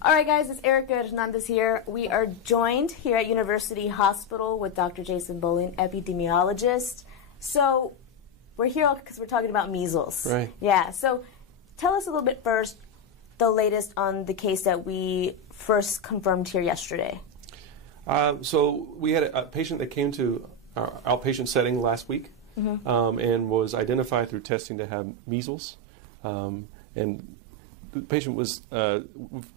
All right, guys, it's Erica Hernandez here. We are joined here at University Hospital with Dr. Jason Bowling, epidemiologist. So we're here because we're talking about measles. Right. Yeah, so tell us a little bit first, the latest on the case that we first confirmed here yesterday. So we had a patient that came to our outpatient setting last week and was identified through testing to have measles. And the patient was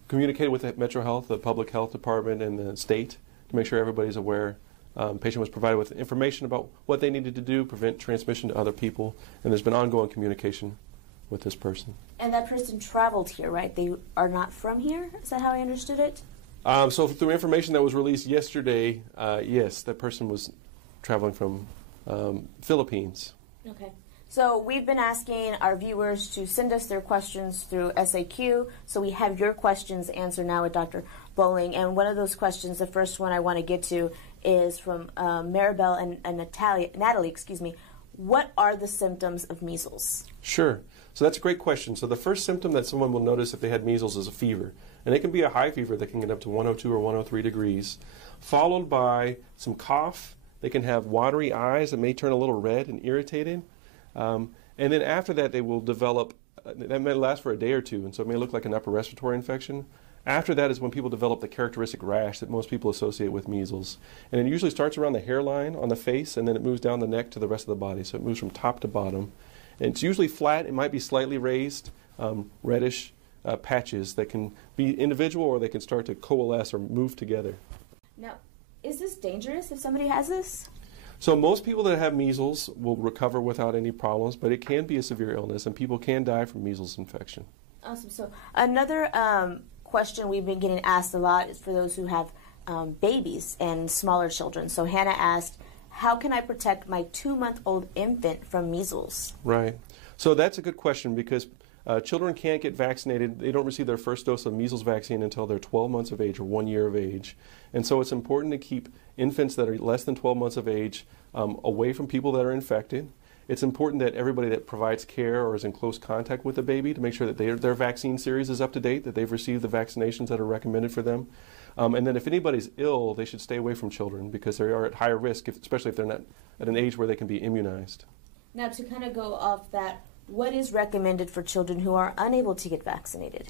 communicated with the Metro Health, the Public Health Department, and the state to make sure everybody's aware. The patient was provided with information about what they needed to do, prevent transmission to other people, and there's been ongoing communication with this person. And that person traveled here, right? They are not from here? Is that how I understood it? So through information that was released yesterday, yes, that person was traveling from Philippines. Okay. So we've been asking our viewers to send us their questions through SAQ. So we have your questions answered now with Dr. Bowling. And one of those questions, the first one I want to get to, is from Maribel and Natalie. What are the symptoms of measles? Sure. So that's a great question. So the first symptom that someone will notice if they had measles is a fever. And it can be a high fever that can get up to 102 or 103 degrees, followed by some cough. They can have watery eyes that may turn a little red and irritated. And then after that, they will develop, that may last for a day or two, and so it may look like an upper respiratory infection. After that is when people develop the characteristic rash that most people associate with measles. And it usually starts around the hairline on the face, and then it moves down the neck to the rest of the body. So it moves from top to bottom. And it's usually flat. It might be slightly raised, reddish patches that can be individual, or they can start to coalesce or move together. Now, is this dangerous if somebody has this? So most people that have measles will recover without any problems, but it can be a severe illness, and people can die from measles infection. Awesome. So another question we've been getting asked a lot is for those who have babies and smaller children. So Hannah asked, how can I protect my 2-month-old infant from measles? Right. So that's a good question because children can't get vaccinated. They don't receive their first dose of measles vaccine until they're 12 months of age or 1 year of age. And so it's important to keep infants that are less than 12 months of age away from people that are infected. It's important that everybody that provides care or is in close contact with the baby to make sure that their vaccine series is up to date, that they've received the vaccinations that are recommended for them. And then if anybody's ill, they should stay away from children because they are at higher risk, especially if they're not at an age where they can be immunized. Now, to kind of go off that, what is recommended for children who are unable to get vaccinated?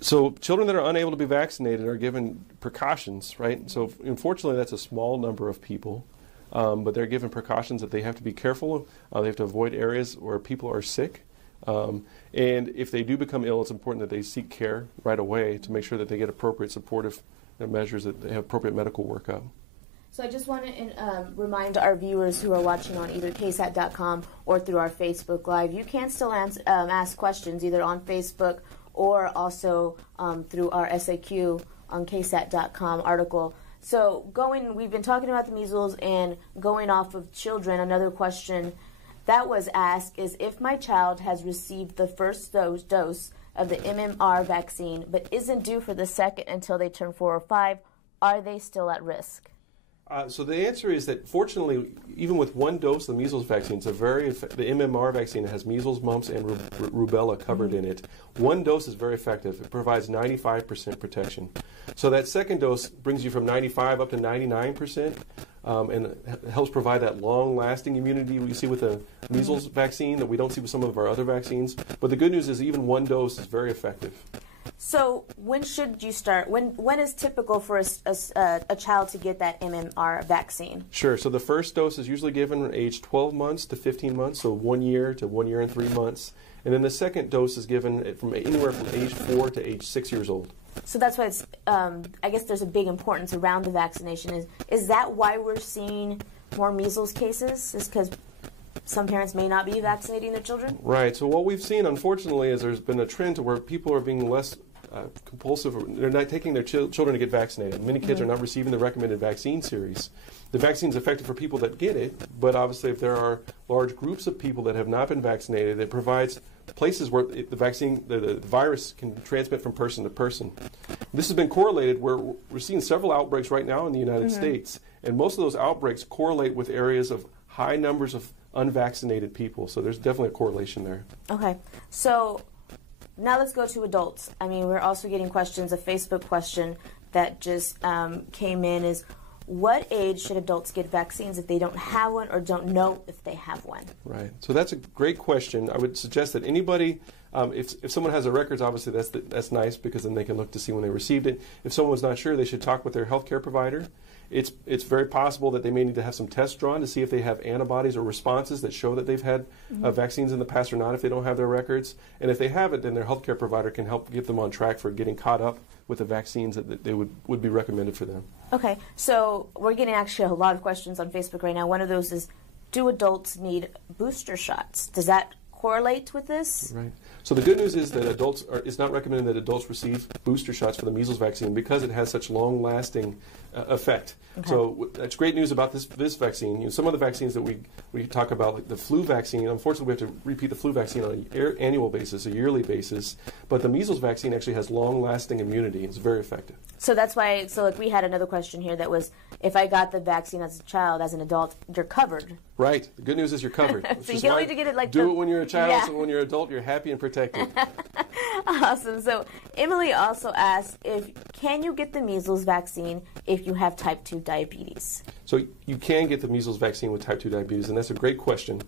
So children that are unable to be vaccinated are given precautions, right? So unfortunately, that's a small number of people, but they're given precautions that they have to be careful. They have to avoid areas where people are sick. And if they do become ill, it's important that they seek care right away to make sure that they get appropriate supportive measures, that they have appropriate medical workup. So I just want to remind our viewers who are watching on either KSAT.com or through our Facebook Live, you can still ask questions either on Facebook or also through our SAQ on KSAT.com article. So we've been talking about the measles and going off of children, another question that was asked is if my child has received the first dose of the MMR vaccine but isn't due for the second until they turn 4 or 5, are they still at risk? So the answer is that fortunately, even with one dose of the measles vaccine, the MMR vaccine has measles, mumps, and rubella covered in it. One dose is very effective. It provides 95% protection. So that second dose brings you from 95 up to 99%, and helps provide that long-lasting immunity we see with the measles vaccine that we don't see with some of our other vaccines. But the good news is even one dose is very effective. So when should you start? When is typical for a child to get that MMR vaccine? Sure. So the first dose is usually given age 12 months to 15 months, so 1 year to 1 year and 3 months. And then the second dose is given from anywhere from age 4 to age 6 years old. So that's why it's, I guess there's a big importance around the vaccination. Is that why we're seeing more measles cases? Is because some parents may not be vaccinating their children? Right. So what we've seen, unfortunately, is there's been a trend to where people are being less compulsive. They're not taking their children to get vaccinated. Many kids are not receiving the recommended vaccine series. The vaccine is effective for people that get it, but obviously if there are large groups of people that have not been vaccinated, it provides places where the virus can transmit from person to person. This has been correlated where we're seeing several outbreaks right now in the United States, and most of those outbreaks correlate with areas of high numbers of unvaccinated people. So there's definitely a correlation there. Okay. So Now let's go to adults. I mean, we're also getting questions. A Facebook question that just came in is, what age should adults get vaccines if they don't have one or don't know if they have one? Right. So that's a great question. I would suggest that anybody, if someone has their records, obviously that's nice, because then they can look to see when they received it. If someone's not sure, they should talk with their healthcare provider. It's very possible that they may need to have some tests drawn to see if they have antibodies or responses that show that they've had vaccines in the past or not, if they don't have their records. And if they have it, then their healthcare provider can help get them on track for getting caught up with the vaccines that they would be recommended for them. Okay, so we're getting actually a lot of questions on Facebook right now. One of those is, do adults need booster shots? Does that correlate with this? Right. So the good news is that it's not recommended that adults receive booster shots for the measles vaccine because it has such long-lasting effect. Okay. So that's great news about this vaccine. You know, some of the vaccines that we talk about, like the flu vaccine, unfortunately we have to repeat the flu vaccine on an annual basis, a yearly basis, but the measles vaccine actually has long-lasting immunity. It's very effective. So that's why, like we had another question here that was, if I got the vaccine as a child, as an adult, you're covered. Right. The good news is you're covered. So you don't need to get it like do it when you're a child, so when you're an adult, you're happy and protected. Awesome. So Emily also asked, can you get the measles vaccine if you have type 2 diabetes? So you can get the measles vaccine with type 2 diabetes, and that's a great question.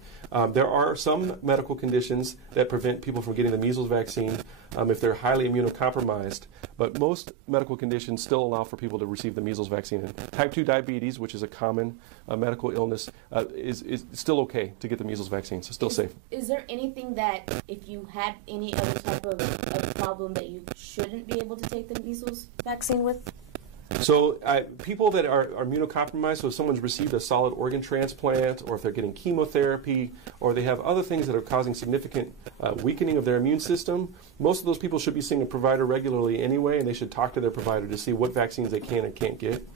There are some medical conditions that prevent people from getting the measles vaccine if they're highly immunocompromised, but most medical conditions still allow for people to receive the measles vaccine. And type 2 diabetes, which is a common medical illness, is still okay to get the measles vaccine, so still safe. Is there anything that, if you had any other type of problem, that you shouldn't be able to take the measles vaccine with? So people that are immunocompromised, so if someone's received a solid organ transplant, or if they're getting chemotherapy, or they have other things that are causing significant weakening of their immune system, most of those people should be seeing a provider regularly anyway, and they should talk to their provider to see what vaccines they can and can't get.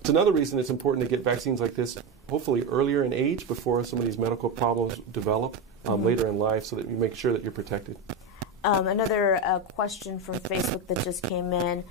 It's another reason it's important to get vaccines like this, hopefully earlier in age, before some of these medical problems develop later in life, so that you make sure that you're protected. Another question from Facebook that just came in.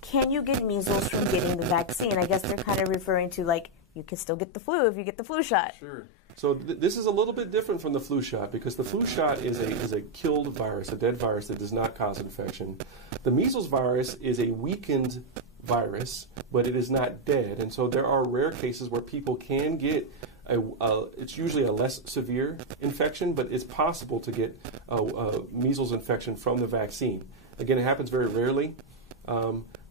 Can you get measles from getting the vaccine? I guess they're kind of referring to, like, you can still get the flu if you get the flu shot. Sure. So this is a little bit different from the flu shot, because the flu shot is a killed virus, a dead virus that does not cause infection. The measles virus is a weakened virus, but it is not dead. And so there are rare cases where people can get it's usually a less severe infection, but it's possible to get a measles infection from the vaccine. Again, it happens very rarely.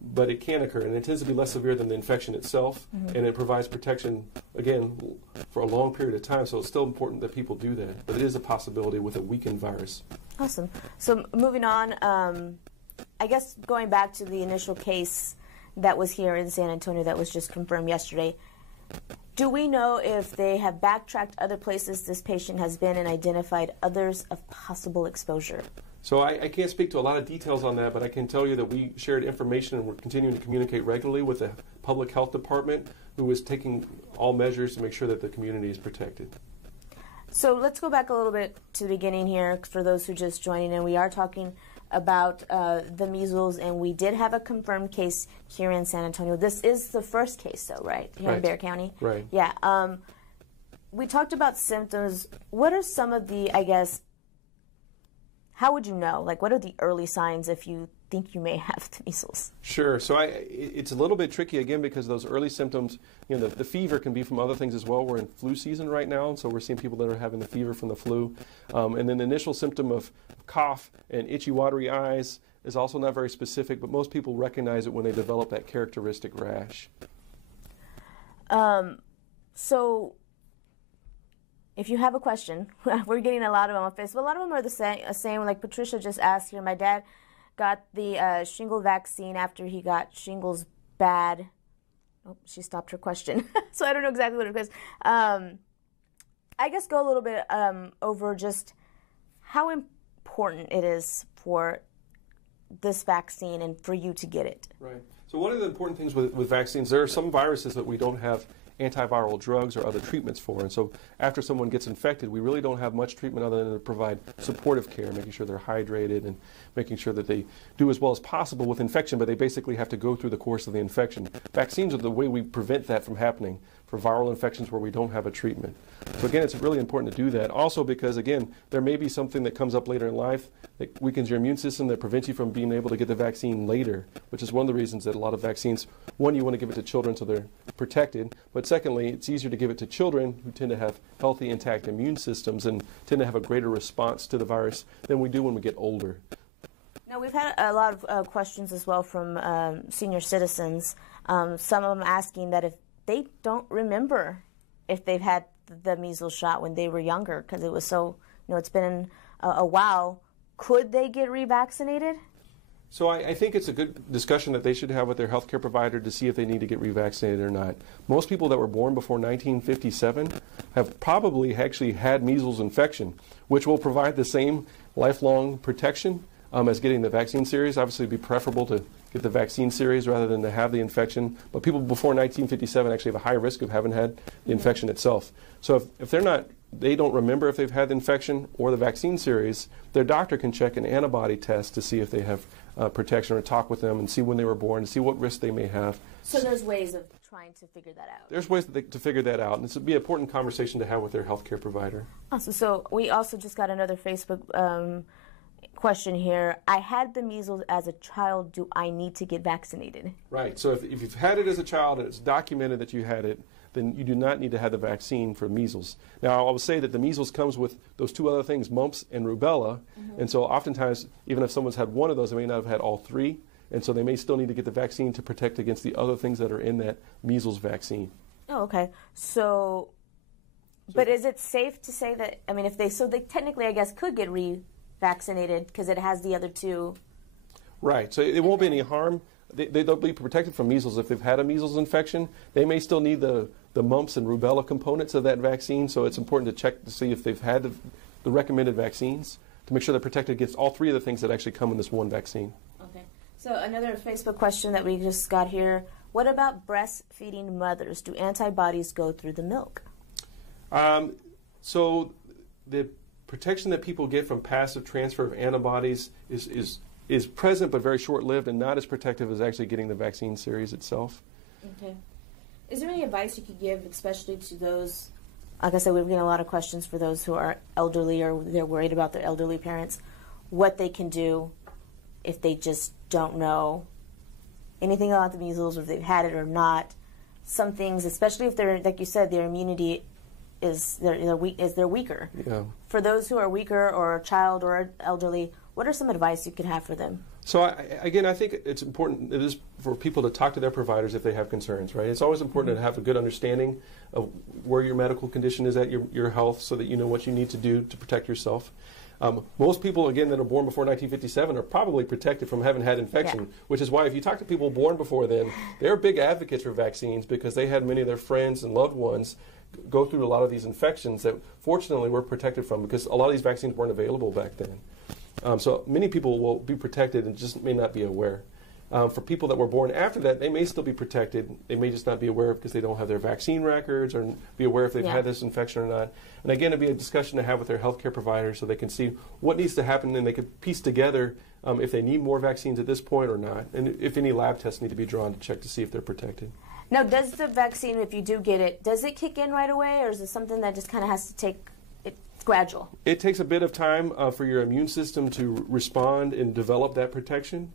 But it can occur, and it tends to be less severe than the infection itself, and it provides protection, again, for a long period of time, so it's still important that people do that. But it is a possibility with a weakened virus. Awesome. So moving on, I guess going back to the initial case that was here in San Antonio that was just confirmed yesterday, do we know if they have backtracked other places this patient has been and identified others of possible exposure? So I can't speak to a lot of details on that, but I can tell you that we shared information and we're continuing to communicate regularly with the public health department, who is taking all measures to make sure that the community is protected. So let's go back a little bit to the beginning here for those who are just joining in. We are talking about the measles, and we did have a confirmed case here in San Antonio. This is the first case, though, right? Here in Bexar County? Right. Yeah. We talked about symptoms. What are some of the, I guess, how would you know? Like, what are the early signs if you think you may have the measles? Sure. So it's a little bit tricky, again, because those early symptoms, you know, the fever can be from other things as well. We're in flu season right now, and so we're seeing people that are having the fever from the flu. And then the initial symptom of cough and itchy, watery eyes is also not very specific, but most people recognize it when they develop that characteristic rash. So if you have a question, we're getting a lot of them on Facebook. A lot of them are the same. Like Patricia just asked here, my dad got the shingle vaccine after he got shingles bad. Oh, she stopped her question. So I don't know exactly what it is. I guess go a little bit over just how important it is for this vaccine and for you to get it. Right. So one of the important things with vaccines, there are some viruses that we don't have antiviral drugs or other treatments for. And so after someone gets infected, we really don't have much treatment other than to provide supportive care, making sure they're hydrated and making sure that they do as well as possible with infection, but they basically have to go through the course of the infection. Vaccines are the way we prevent that from happening for viral infections where we don't have a treatment. So again, it's really important to do that. Also because, again, there may be something that comes up later in life that weakens your immune system, that prevents you from being able to get the vaccine later, which is one of the reasons that a lot of vaccines, one, you want to give it to children so they're protected, but secondly, it's easier to give it to children who tend to have healthy, intact immune systems and tend to have a greater response to the virus than we do when we get older. Now, we've had a lot of questions as well from senior citizens, some of them asking that if they don't remember if they've had the measles shot when they were younger, because it was so, it's been a while, could they get revaccinated? So I think it's a good discussion that they should have with their healthcare provider to see if they need to get revaccinated or not. Most people that were born before 1957 have probably actually had measles infection, which will provide the same lifelong protection as getting the vaccine series. Obviously, it would be preferable to get the vaccine series rather than to have the infection. But people before 1957 actually have a high risk of having had the infection itself. So if they don't remember if they've had the infection or the vaccine series, their doctor can check an antibody test to see if they have protection, or talk with them and see when they were born, to see what risk they may have. So there's ways of trying to figure that out. There's ways to figure that out, and this would be an important conversation to have with their healthcare provider. Awesome. So we also just got another Facebook question here. I had the measles as a child. Do I need to get vaccinated? Right. So if you've had it as a child and it's documented that you had it, then you do not need to have the vaccine for measles. Now, I will say that the measles comes with those two other things, mumps and rubella, and so oftentimes, even if someone's had one of those, they may not have had all three, and so they may still need to get the vaccine to protect against the other things that are in that measles vaccine. Oh, okay. So but is it safe to say that, if they technically, I guess, could get revaccinated because it has the other two? Right. So it won't be any harm. They'll be protected from measles if they've had a measles infection. They may still need the mumps and rubella components of that vaccine, so it's important to check to see if they've had the recommended vaccines to make sure they're protected against all three of the things that actually come in this one vaccine. Okay. So another Facebook question that we just got here, what about breastfeeding mothers? Do antibodies go through the milk? So the protection that people get from passive transfer of antibodies is present but very short-lived and not as protective as actually getting the vaccine series itself. Okay. Is there any advice you could give, especially to those, like I said, we've getting a lot of questions for those who are elderly or they're worried about their elderly parents, what they can do if they just don't know anything about the measles or if they've had it or not. Some things, especially if they're, like you said, their immunity is they're weaker. Yeah. For those who are weaker or a child or elderly, what are some advice you could have for them? So I think it's important, it is for people to talk to their providers if they have concerns, right? It's always important to have a good understanding of where your medical condition is at, your health, so that you know what you need to do to protect yourself. Most people, again, that are born before 1957 are probably protected from having had infection, which is why if you talk to people born before then, they're big advocates for vaccines because they had many of their friends and loved ones go through a lot of these infections that fortunately we're protected from because a lot of these vaccines weren't available back then. So many people will be protected and just may not be aware. For people that were born after that, they may still be protected. They may just not be aware because they don't have their vaccine records or be aware if they've had this infection or not. And again, it'd be a discussion to have with their healthcare provider so they can see what needs to happen and they could piece together if they need more vaccines at this point or not, and if any lab tests need to be drawn to check to see if they're protected. Now, does the vaccine, if you do get it, does it kick in right away, or is it something that just kind of has to take gradual? It takes a bit of time for your immune system to respond and develop that protection.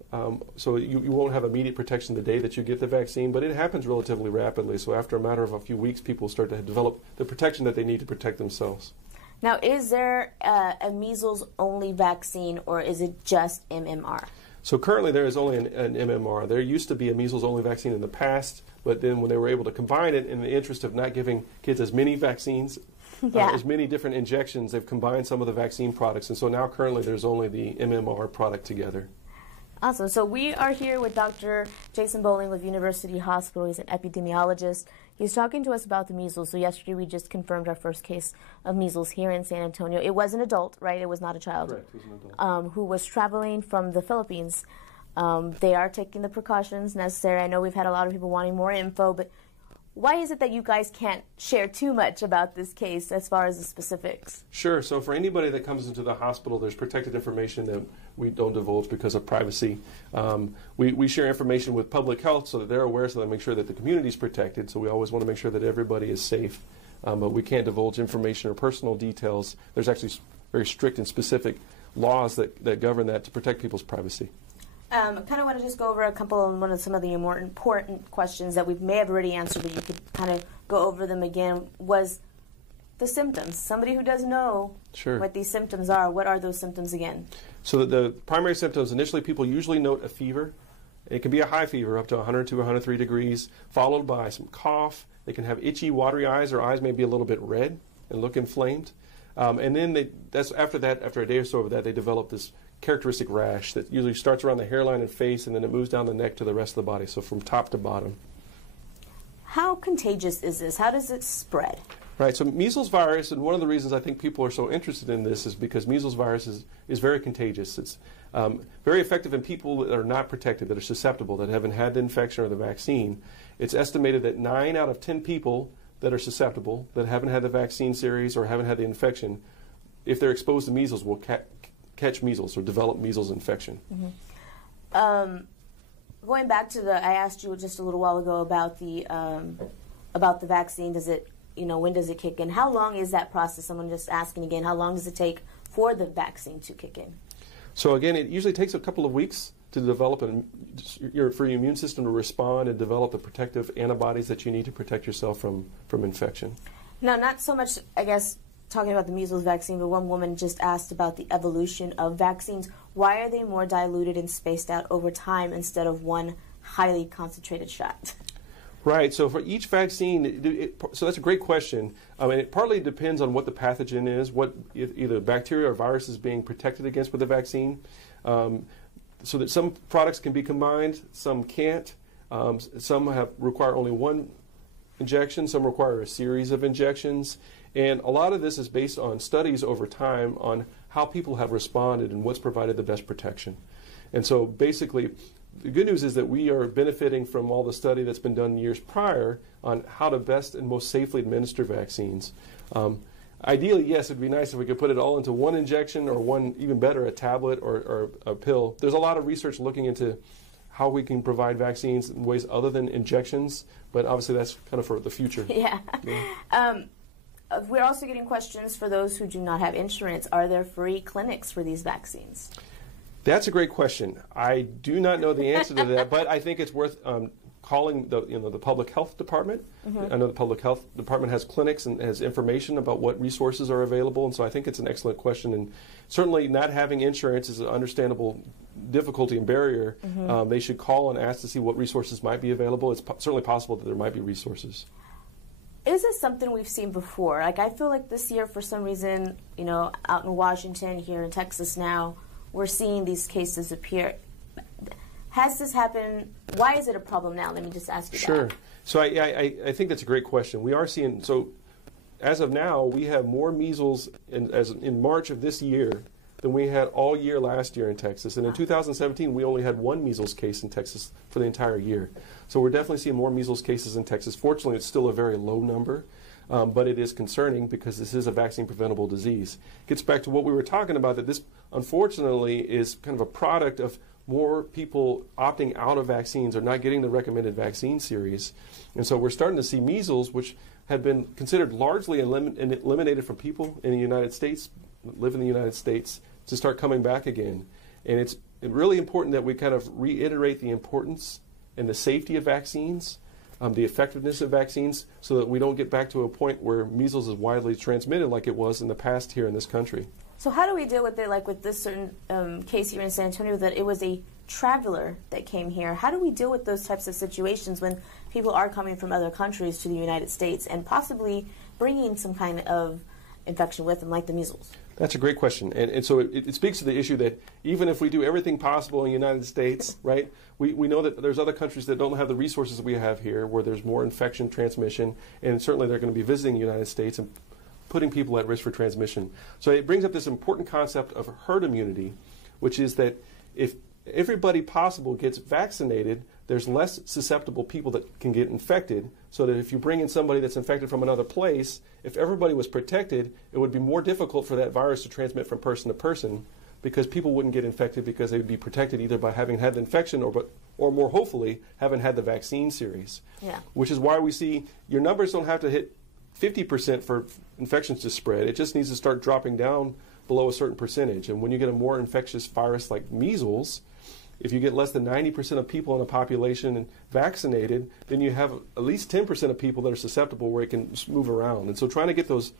So you won't have immediate protection the day that you get the vaccine, but it happens relatively rapidly. So after a matter of a few weeks, people start to develop the protection that they need to protect themselves. Now, is there a measles-only vaccine, or is it just MMR? So currently there is only an MMR. There used to be a measles-only vaccine in the past, but then when they were able to combine it in the interest of not giving kids as many vaccines, as many different injections, they've combined some of the vaccine products, and so now currently there's only the MMR product together. Awesome. So we are here with Dr. Jason Bowling with University Hospital. He's an epidemiologist. He's talking to us about the measles. So yesterday we just confirmed our first case of measles here in San Antonio. It was an adult, right? It was not a child. Correct. It was an adult. Who was traveling from the Philippines. They are taking the precautions necessary. I know we've had a lot of people wanting more info, but why is it that you guys can't share too much about this case as far as the specifics? Sure. So for anybody that comes into the hospital, there's protected information that we don't divulge because of privacy. We share information with public health so that they're aware, so that make sure that the community is protected. So we always want to make sure that everybody is safe. But we can't divulge information or personal details. There's actually very strict and specific laws that govern that to protect people's privacy. I kind of want to just go over some of the more important questions that we may have already answered, but you could kind of go over them again. Was the symptoms? Somebody who does know what these symptoms are, what are those symptoms again? So the primary symptoms, initially people usually note a fever. It can be a high fever up to 102 or 103 degrees, followed by some cough. They can have itchy, watery eyes. Their eyes may be a little bit red and look inflamed. And then after a day or so of that, they develop this characteristic rash that usually starts around the hairline and face, and then it moves down the neck to the rest of the body, so from top to bottom. How contagious is this? How does it spread? Right, so measles virus, and one of the reasons I think people are so interested in this is because measles virus is very contagious. It's very effective in people that are not protected, that are susceptible, that haven't had the infection or the vaccine. It's estimated that 9 out of 10 people that are susceptible, that haven't had the vaccine series or haven't had the infection, if they're exposed to measles, will catch measles or develop measles infection. Mm-hmm. Going back to I asked you just a little while ago about the vaccine. Does it, when does it kick in? How long is that process? Someone just asking again, how long does it take for the vaccine to kick in? So again, it usually takes a couple of weeks to develop for your immune system to respond and develop the protective antibodies that you need to protect yourself from infection. Now, not so much, I guess, talking about the measles vaccine, but one woman just asked about the evolution of vaccines. Why are they more diluted and spaced out over time instead of one highly concentrated shot? Right. So for each vaccine, so that's a great question. And it partly depends on what the pathogen is, what either bacteria or virus is being protected against with the vaccine. So that some products can be combined, some can't. Some require only one injection, some require a series of injections. And a lot of this is based on studies over time on how people have responded and what's provided the best protection. And so basically, the good news is that we are benefiting from all the study that's been done years prior on how to best and most safely administer vaccines. Ideally, yes, it'd be nice if we could put it all into one injection or one, even better, a tablet or a pill. There's a lot of research looking into how we can provide vaccines in ways other than injections, but obviously that's kind of for the future. Yeah. We're also getting questions for those who do not have insurance. Are there free clinics for these vaccines? That's a great question. I do not know the answer to that, but I think it's worth calling the public health department. Mm-hmm. I know the public health department has clinics and has information about what resources are available, and so I think it's an excellent question. And certainly not having insurance is an understandable difficulty and barrier. Mm-hmm. They should call and ask to see what resources might be available. It's certainly possible that there might be resources. Is this something we've seen before? Like, I feel like this year, for some reason, out in Washington, here in Texas now, we're seeing these cases appear. Has this happened? Why is it a problem now? Let me just ask you that. Sure. So I think that's a great question. We are seeing, so as of now, we have more measles in March of this year than we had all year last year in Texas. And in 2017, we only had one measles case in Texas for the entire year. So we're definitely seeing more measles cases in Texas. Fortunately, it's still a very low number, but it is concerning because this is a vaccine-preventable disease. It gets back to what we were talking about, that this, unfortunately, is kind of a product of more people opting out of vaccines or not getting the recommended vaccine series. And so we're starting to see measles, which have been considered largely eliminated from people in the United States, live in the United States, to start coming back again. And it's really important that we kind of reiterate the importance and the safety of vaccines, the effectiveness of vaccines, so that we don't get back to a point where measles is widely transmitted like it was in the past here in this country. So how do we deal with it, like with this certain case here in San Antonio, that it was a traveler that came here? How do we deal with those types of situations when people are coming from other countries to the United States and possibly bringing some kind of infection with them, like the measles? That's a great question. And so it speaks to the issue that even if we do everything possible in the United States, right, we know that there's other countries that don't have the resources that we have here, where there's more infection transmission, and certainly they're going to be visiting the United States and putting people at risk for transmission. So it brings up this important concept of herd immunity, which is that if everybody possible gets vaccinated, there's less susceptible people that can get infected, so that if you bring in somebody that's infected from another place, if everybody was protected, it would be more difficult for that virus to transmit from person to person, because people wouldn't get infected because they would be protected either by having had the infection or more hopefully, having had the vaccine series. Yeah. Which is why we see your numbers don't have to hit 50% for infections to spread. It just needs to start dropping down below a certain percentage. And when you get a more infectious virus like measles, if you get less than 90% of people in a population vaccinated, then you have at least 10% of people that are susceptible where it can move around. And so trying to get those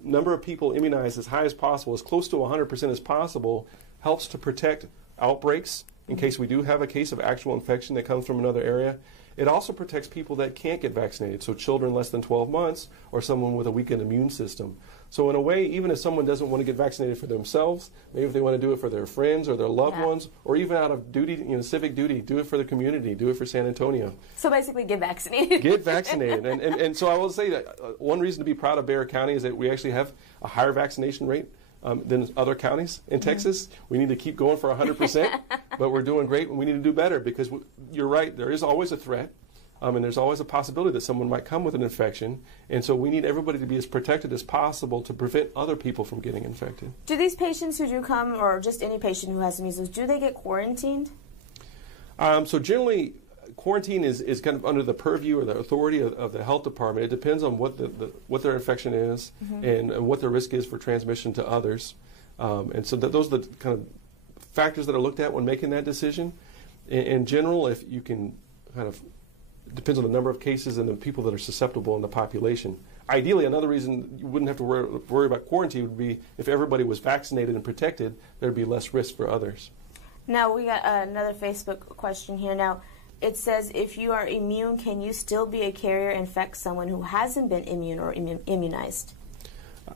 number of people immunized as high as possible, as close to 100% as possible, helps to protect outbreaks in case we do have a case of actual infection that comes from another area. It also protects people that can't get vaccinated, so children less than 12 months or someone with a weakened immune system. So in a way, even if someone doesn't want to get vaccinated for themselves, maybe if they want to do it for their friends or their loved ones, or even out of duty, civic duty, do it for the community, do it for San Antonio. So basically get vaccinated. Get vaccinated. And so I will say that one reason to be proud of Bexar County is that we actually have a higher vaccination rate than other counties in Texas. We need to keep going for 100%, but we're doing great, and we need to do better, because you're right, there is always a threat, and there's always a possibility that someone might come with an infection, and so we need everybody to be as protected as possible to prevent other people from getting infected. Do these patients who do come, or just any patient who has measles, do they get quarantined? So generally, quarantine is kind of under the purview or the authority of the health department. It depends on what their infection is and what their risk is for transmission to others. And so those are the kind of factors that are looked at when making that decision. In general, if you can kind of, depends on the number of cases and the people that are susceptible in the population. Ideally, another reason you wouldn't have to worry about quarantine would be if everybody was vaccinated and protected, there'd be less risk for others. Now, we got another Facebook question here. Now, it says, if you are immune, can you still be a carrier and infect someone who hasn't been immune or immunized?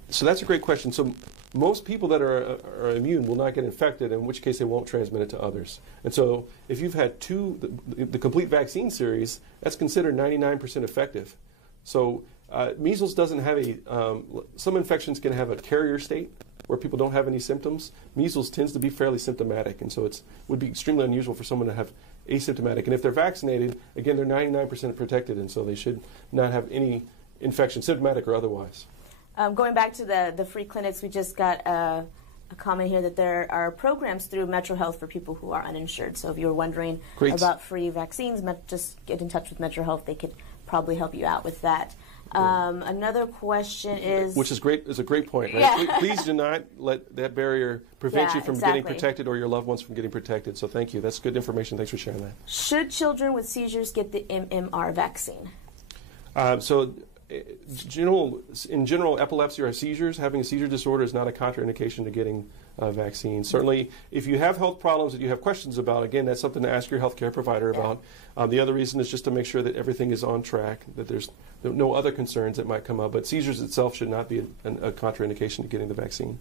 So that's a great question. So most people that are immune will not get infected, in which case they won't transmit it to others. And so if you've had the complete vaccine series, that's considered 99% effective. So measles doesn't have some infections can have a carrier state where people don't have any symptoms. Measles tends to be fairly symptomatic, and so it would be extremely unusual for someone to have asymptomatic. And if they're vaccinated, again, they're 99% protected, and so they should not have any infection, symptomatic or otherwise. Going back to the free clinics, we just got a comment here that there are programs through Metro Health for people who are uninsured. So if you're wondering about free vaccines, just get in touch with Metro Health. They could probably help you out with that. Another question is... Which is great. Is a great point, right? Yeah. Please do not let that barrier prevent you from getting protected or your loved ones from getting protected. So thank you. That's good information. Thanks for sharing that. Should children with seizures get the MMR vaccine? In general, epilepsy or seizures, having a seizure disorder is not a contraindication to getting vaccines. Certainly, if you have health problems that you have questions about, again, that's something to ask your healthcare provider about. The other reason is just to make sure that everything is on track, that there's no other concerns that might come up. But seizures itself should not be a contraindication to getting the vaccine.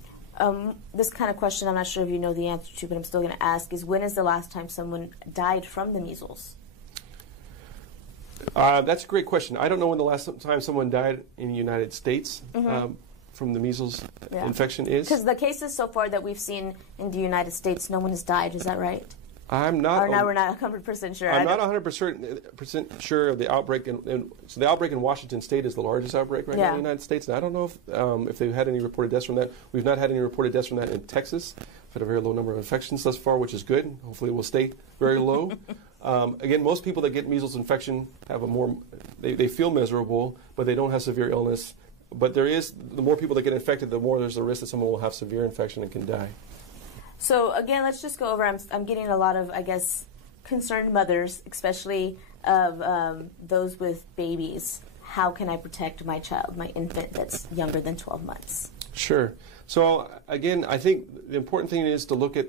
This kind of question I'm not sure if you know the answer to, but I'm still going to ask, is when is the last time someone died from the measles? That's a great question. I don't know when the last time someone died in the United States from the measles infection is. Because the cases so far that we've seen in the United States, no one has died. Is that right? I'm not. Or now we're not 100% sure. I'm not 100% sure of the outbreak. So the outbreak in Washington State is the largest outbreak right now in the United States. And I don't know if they've had any reported deaths from that. We've not had any reported deaths from that in Texas. We've had a very low number of infections thus far, which is good. Hopefully it will stay very low. Again, most people that get measles infection have they feel miserable, but they don't have severe illness. But the more people that get infected, the more there's a risk that someone will have severe infection and can die. So again, let's just go over. I'm getting a lot of, I guess, concerned mothers, especially of those with babies. How can I protect my child, my infant that's younger than 12 months? Sure. So again, I think the important thing is to look at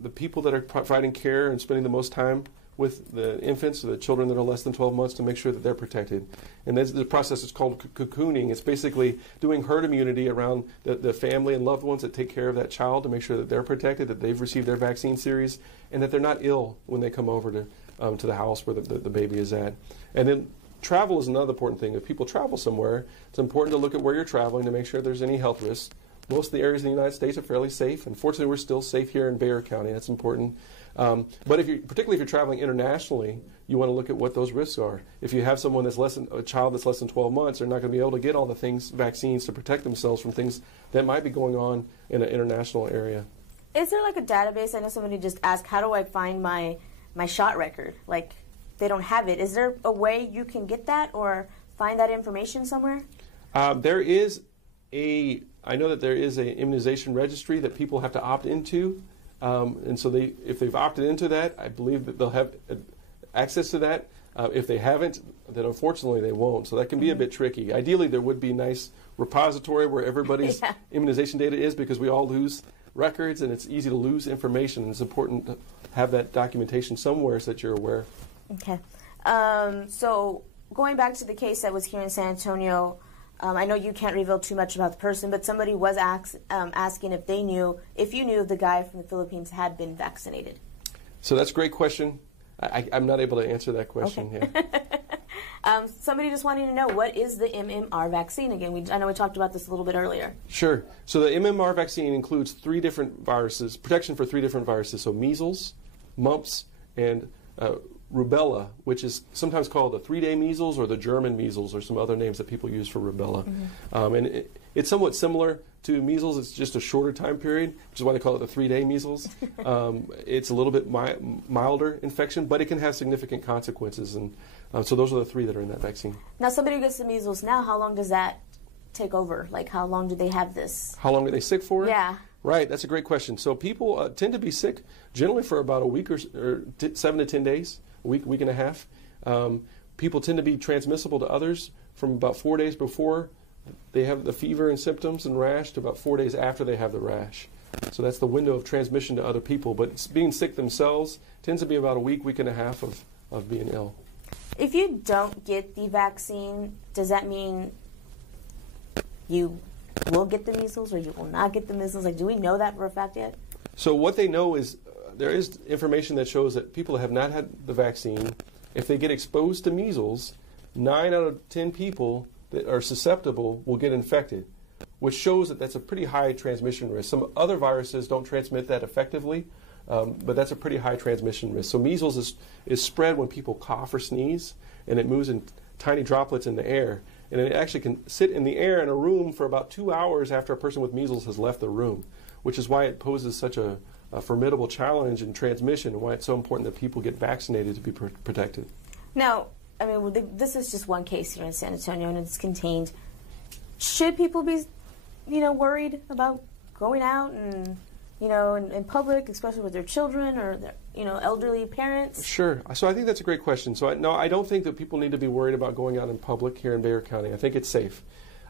the people that are providing care and spending the most time with the infants or the children that are less than 12 months to make sure that they're protected. And the process is called cocooning. It's basically doing herd immunity around the family and loved ones that take care of that child to make sure that they're protected, that they've received their vaccine series, and that they're not ill when they come over to the house where the baby is at. And then travel is another important thing. If people travel somewhere, it's important to look at where you're traveling to make sure there's any health risks. Most of the areas in the United States are fairly safe. Unfortunately, we're still safe here in Bexar County. That's important. But particularly if you're traveling internationally, you want to look at what those risks are. If you have someone a child that's less than 12 months, they're not going to be able to get all the vaccines to protect themselves from things that might be going on in an international area. Is there like a database? I know somebody just asked, how do I find my shot record? Like, they don't have it. Is there a way you can get that or find that information somewhere? I know that there is an immunization registry that people have to opt into. And so if they've opted into that, I believe that they'll have access to that. If they haven't, then unfortunately they won't. So that can be a bit tricky. Ideally, there would be a nice repository where everybody's immunization data is, because we all lose records and it's easy to lose information. And it's important to have that documentation somewhere so that you're aware. Okay. So going back to the case that was here in San Antonio, I know you can't reveal too much about the person, but somebody was asking if you knew if the guy from the Philippines had been vaccinated. So that's a great question. I'm not able to answer that question here. Somebody just wanting to know, what is the MMR vaccine again? I know we talked about this a little bit earlier. Sure. So the MMR vaccine includes 3 different viruses, protection for 3 different viruses. So measles, mumps, and rubella, which is sometimes called the 3-day measles or the German measles, or some other names that people use for rubella. And it's somewhat similar to measles. It's just a shorter time period, which is why they call it the 3-day measles. It's a little bit milder infection, but it can have significant consequences. And so those are the 3 that are in that vaccine. Now, somebody who gets the measles now, how long does that take over? Like, how long do they have this? How long are they sick for? Yeah. Right, that's a great question. So people tend to be sick generally for about a week or 7 to 10 days. Week and a half. People tend to be transmissible to others from about 4 days before they have the fever and symptoms and rash to about 4 days after they have the rash. So that's the window of transmission to other people. But being sick themselves tends to be about a week and a half of being ill. If you don't get the vaccine, does that mean you will get the measles or you will not get the measles? Like, do we know that for a fact yet? So what they know is there is information that shows that people that have not had the vaccine, if they get exposed to measles, 9 out of 10 people that are susceptible will get infected, which shows that that's a pretty high transmission risk. Some other viruses don't transmit that effectively, but that's a pretty high transmission risk. So measles is spread when people cough or sneeze, and it moves in tiny droplets in the air. And it actually can sit in the air in a room for about 2 hours after a person with measles has left the room, which is why it poses such a formidable challenge in transmission, and why it's so important that people get vaccinated to be protected. Now, I mean, this is just one case here in San Antonio, and it's contained. Should people be, worried about going out and, in public, especially with their children or their, elderly parents? Sure. So I think that's a great question. So I don't think that people need to be worried about going out in public here in Bexar County. I think it's safe.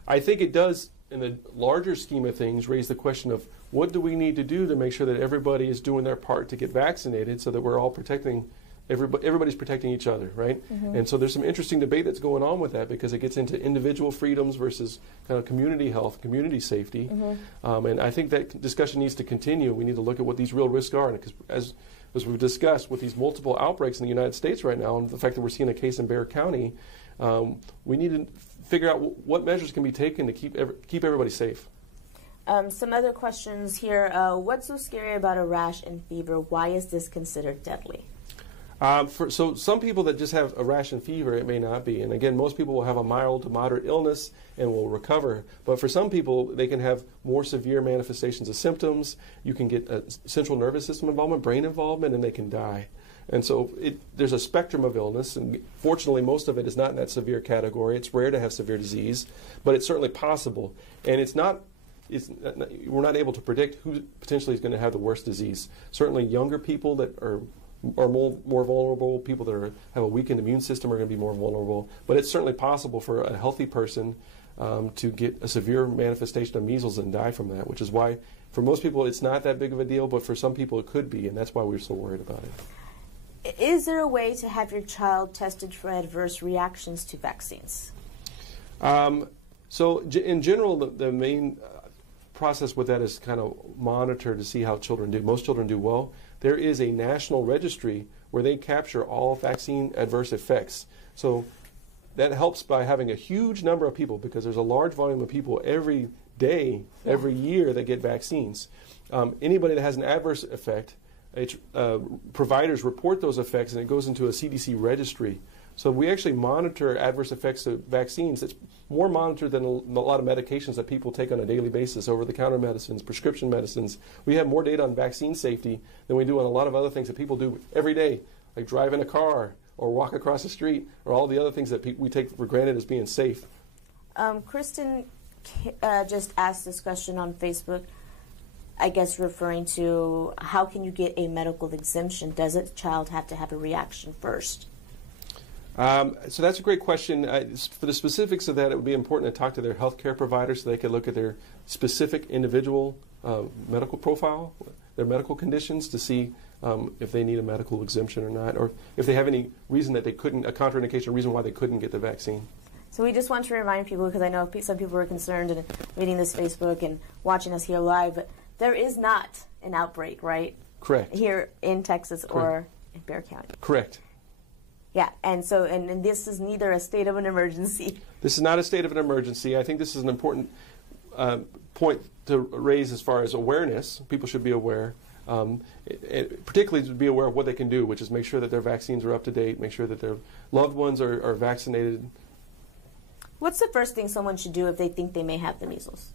I think it does, in the larger scheme of things, raise the question of what do we need to do to make sure that everybody is doing their part to get vaccinated, so that we're all protecting everybody's protecting each other, right? And so there's some interesting debate that's going on with that, because it gets into individual freedoms versus kind of community health, community safety. And I think that discussion needs to continue. We need to look at what these real risks are, because as we've discussed, with these multiple outbreaks in the United States right now, and the fact that we're seeing a case in Bexar County, we need to figure out what measures can be taken to keep everybody safe. Some other questions here. What's so scary about a rash and fever? Why is this considered deadly? So some people that just have a rash and fever, it may not be. And again, most people will have a mild to moderate illness and will recover. But for some people, they can have more severe manifestations of symptoms. You can get a central nervous system involvement, brain involvement, and they can die. And so there's a spectrum of illness, and fortunately most of it is not in that severe category. It's rare to have severe disease, but it's certainly possible. And we're not able to predict who potentially is going to have the worst disease. Certainly younger people that are more vulnerable, people that have a weakened immune system are going to be more vulnerable. But it's certainly possible for a healthy person to get a severe manifestation of measles and die from that, which is why for most people it's not that big of a deal, but for some people it could be, and that's why we're so worried about it. Is there a way to have your child tested for adverse reactions to vaccines? So in general, the main process with that is kind of monitor to see how children do. Most children do well. There is a national registry where they capture all vaccine adverse effects. So that helps by having a huge number of people, because there's a large volume of people every day, every year that get vaccines. Anybody that has an adverse effect providers report those effects, and it goes into a CDC registry. So we actually monitor adverse effects of vaccines. It's more monitored than a lot of medications that people take on a daily basis, over-the-counter medicines, prescription medicines. We have more data on vaccine safety than we do on a lot of other things that people do every day, like drive in a car or walk across the street, or all the other things that we take for granted as being safe. Kristen just asked this question on Facebook, I guess referring to how can you get a medical exemption? Does a child have to have a reaction first? So that's a great question. For the specifics of that, it would be important to talk to their healthcare provider so they could look at their specific individual medical profile, their medical conditions, to see if they need a medical exemption or not, or if they have any reason that they couldn't, a contraindication, or reason why they couldn't get the vaccine. So we just want to remind people, because I know some people are concerned and reading this Facebook and watching us here live, but there is not an outbreak, right? Correct. Here in Texas. Correct. Or in Bexar County. Correct. Yeah, and so and this is neither a state of an emergency. This is not a state of an emergency. I think this is an important point to raise as far as awareness. People should be aware, particularly to be aware of what they can do, which is make sure that their vaccines are up to date, make sure that their loved ones are vaccinated. What's the first thing someone should do if they think they may have the measles?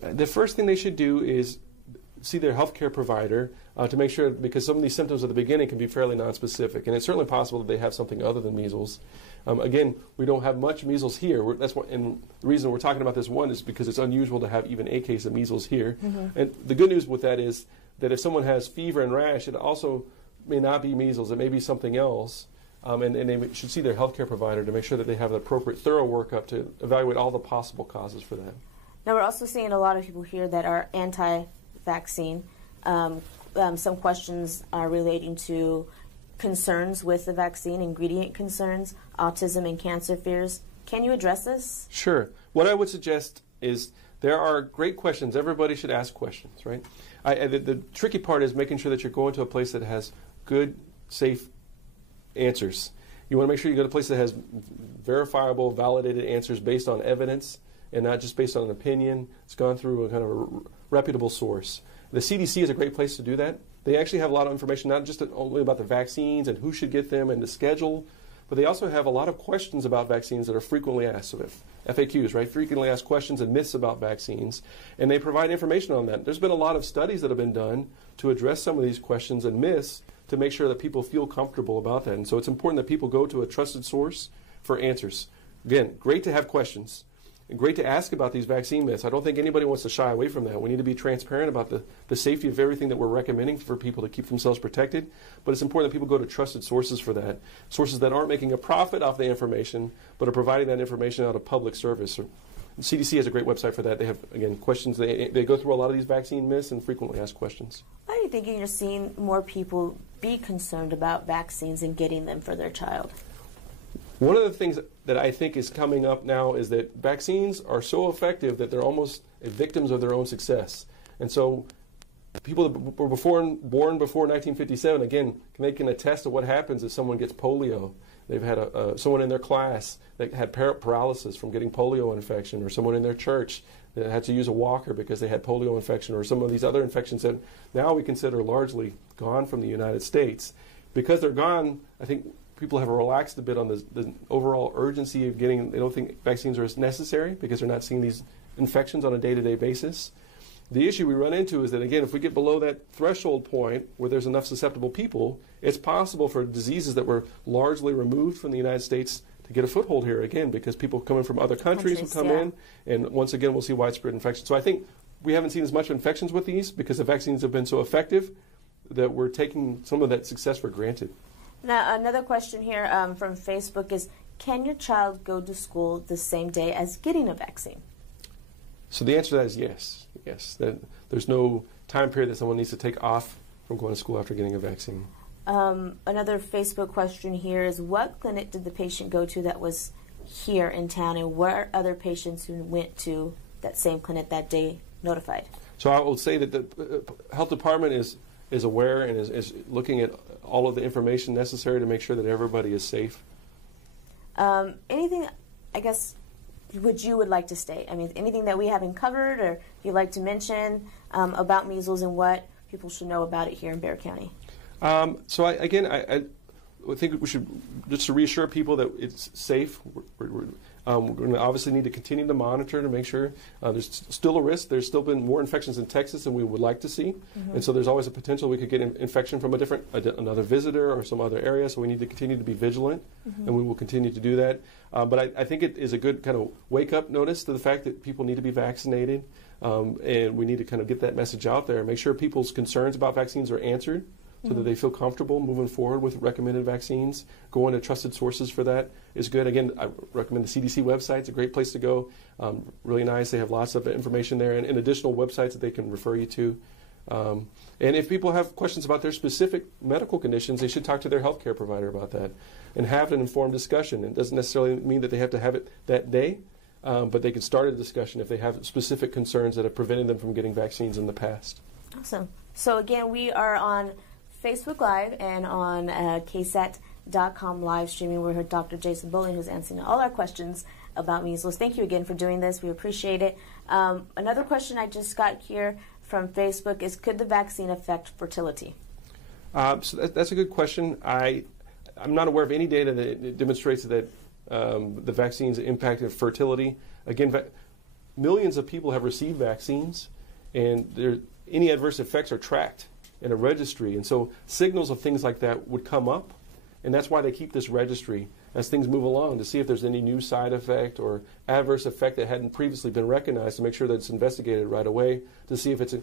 The first thing they should do is see their healthcare provider to make sure, because some of these symptoms at the beginning can be fairly nonspecific, and it's certainly possible that they have something other than measles. Again, we don't have much measles here. That's what, and the reason we're talking about this one is because it's unusual to have even a case of measles here. Mm-hmm. And the good news with that is that if someone has fever and rash, it also may not be measles. It may be something else. And they should see their healthcare provider to make sure that they have the appropriate thorough workup to evaluate all the possible causes for that. Now, we're also seeing a lot of people here that are anti-vaccine. Some questions are relating to concerns with the vaccine, ingredient concerns, autism, and cancer fears. Can you address this? Sure. What I would suggest is there are great questions. Everybody should ask questions, right? The tricky part is making sure that you're going to a place that has good, safe answers. You want to make sure you go to a place that has verifiable, validated answers based on evidence and not just based on an opinion. It's gone through a kind of a reputable source. The CDC is a great place to do that. They actually have a lot of information, not just only about the vaccines and who should get them and the schedule, but they also have a lot of questions about vaccines that are frequently asked. So FAQs, right? Frequently asked questions and myths about vaccines. And they provide information on that. There's been a lot of studies that have been done to address some of these questions and myths to make sure that people feel comfortable about that. And so it's important that people go to a trusted source for answers. Again, great to have questions. And great to ask about these vaccine myths. I don't think anybody wants to shy away from that. We need to be transparent about the safety of everything that we're recommending for people to keep themselves protected. But it's important that people go to trusted sources for that. Sources that aren't making a profit off the information, but are providing that information out of public service. The CDC has a great website for that. They have, again, questions. They go through a lot of these vaccine myths and frequently ask questions. Why are you thinking you're seeing more people be concerned about vaccines and getting them for their child? One of the things that I think is coming up now is that vaccines are so effective that they're almost victims of their own success. And so people that were born before 1957, again, they can attest to what happens if someone gets polio. They've had someone in their class that had paralysis from getting polio infection, or someone in their church that had to use a walker because they had polio infection, or some of these other infections that now we consider largely gone from the United States. Because they're gone, I think people have relaxed a bit on the overall urgency of getting. They don't think vaccines are as necessary because they're not seeing these infections on a day-to-day basis. The issue we run into is that, again, if we get below that threshold point where there's enough susceptible people, it's possible for diseases that were largely removed from the United States to get a foothold here again, because people coming from other countries will come in, and once again we'll see widespread infection. So I think we haven't seen as much infections with these because the vaccines have been so effective that we're taking some of that success for granted. Now, another question here from Facebook is, can your child go to school the same day as getting a vaccine? So the answer to that is yes. Yes. There's no time period that someone needs to take off from going to school after getting a vaccine. Another Facebook question here is, what clinic did the patient go to that was here in town, and what are other patients who went to that same clinic that day notified? So I will say that the health department is aware and is looking at all of the information necessary to make sure that everybody is safe. Anything, I guess, would like to state? I mean, anything that we haven't covered or you'd like to mention about measles and what people should know about it here in Bexar County? So I think we should, just to reassure people that it's safe, we're going to obviously need to continue to monitor to make sure there's still a risk. There's still been more infections in Texas than we would like to see. And so there's always a potential we could get infection from another visitor or some other area. So we need to continue to be vigilant, and we will continue to do that. But I think it is a good kind of wake-up notice to the fact that people need to be vaccinated, and we need to kind of get that message out there and make sure people's concerns about vaccines are answered, so that they feel comfortable moving forward with recommended vaccines. Going to trusted sources for that is good. Again, I recommend the CDC website. It's a great place to go. Really nice. They have lots of information there and additional websites that they can refer you to. And if people have questions about their specific medical conditions, they should talk to their healthcare provider about that and have an informed discussion. It doesn't necessarily mean that they have to have it that day, but they can start a discussion if they have specific concerns that have prevented them from getting vaccines in the past. Awesome. So again, we are on Facebook Live and on KSAT.com live streaming. We're here with Dr. Jason Bowling, who's answering all our questions about measles. Thank you again for doing this. We appreciate it. Another question I just got here from Facebook is, could the vaccine affect fertility? So that's a good question. I'm not aware of any data that demonstrates that the vaccines impacted fertility. Again, millions of people have received vaccines, and any adverse effects are tracked in a registry, and so signals of things like that would come up, and that's why they keep this registry as things move along to see if there's any new side effect or adverse effect that hadn't previously been recognized, to make sure that it's investigated right away to see if it's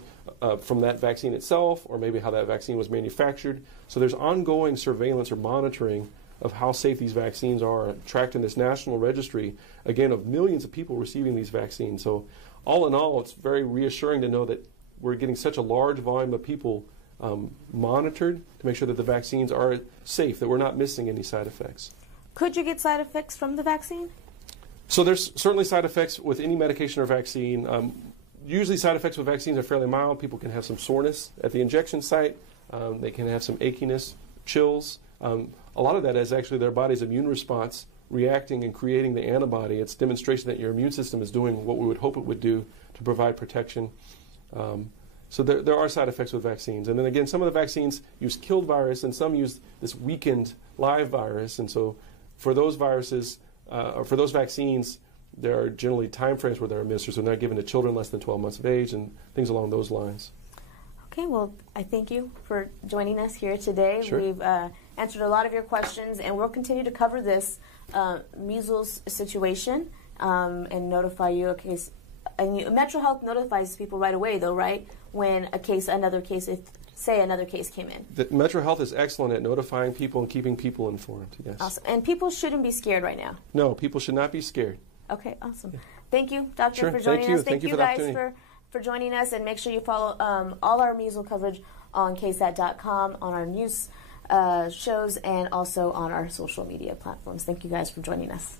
from that vaccine itself or maybe how that vaccine was manufactured. So there's ongoing surveillance or monitoring of how safe these vaccines are, tracked in this national registry, again, of millions of people receiving these vaccines. So all in all, it's very reassuring to know that we're getting such a large volume of people monitored to make sure that the vaccines are safe, that we're not missing any side effects. Could you get side effects from the vaccine? So there's certainly side effects with any medication or vaccine. Usually side effects with vaccines are fairly mild. People can have some soreness at the injection site. They can have some achiness, chills. A lot of that is actually their body's immune response reacting and creating the antibody. It's demonstration that your immune system is doing what we would hope it would do to provide protection. So there are side effects with vaccines. And then again, some of the vaccines use killed virus and some use this weakened live virus. And so for those viruses, or for those vaccines, there are generally time frames where they're administered. So they're not given to children less than 12 months of age and things along those lines. Okay, well, I thank you for joining us here today. Sure. We've answered a lot of your questions, and we'll continue to cover this measles situation and notify you in case. And Metro Health notifies people right away, though, right? When another case came in. The Metro Health is excellent at notifying people and keeping people informed, yes. Awesome. And people shouldn't be scared right now. No, people should not be scared. Okay, awesome. Yeah. Thank you, Doctor, sure. for joining us. Thank you guys for joining us, and make sure you follow all our measles coverage on KSAT.com, on our news shows, and also on our social media platforms. Thank you guys for joining us.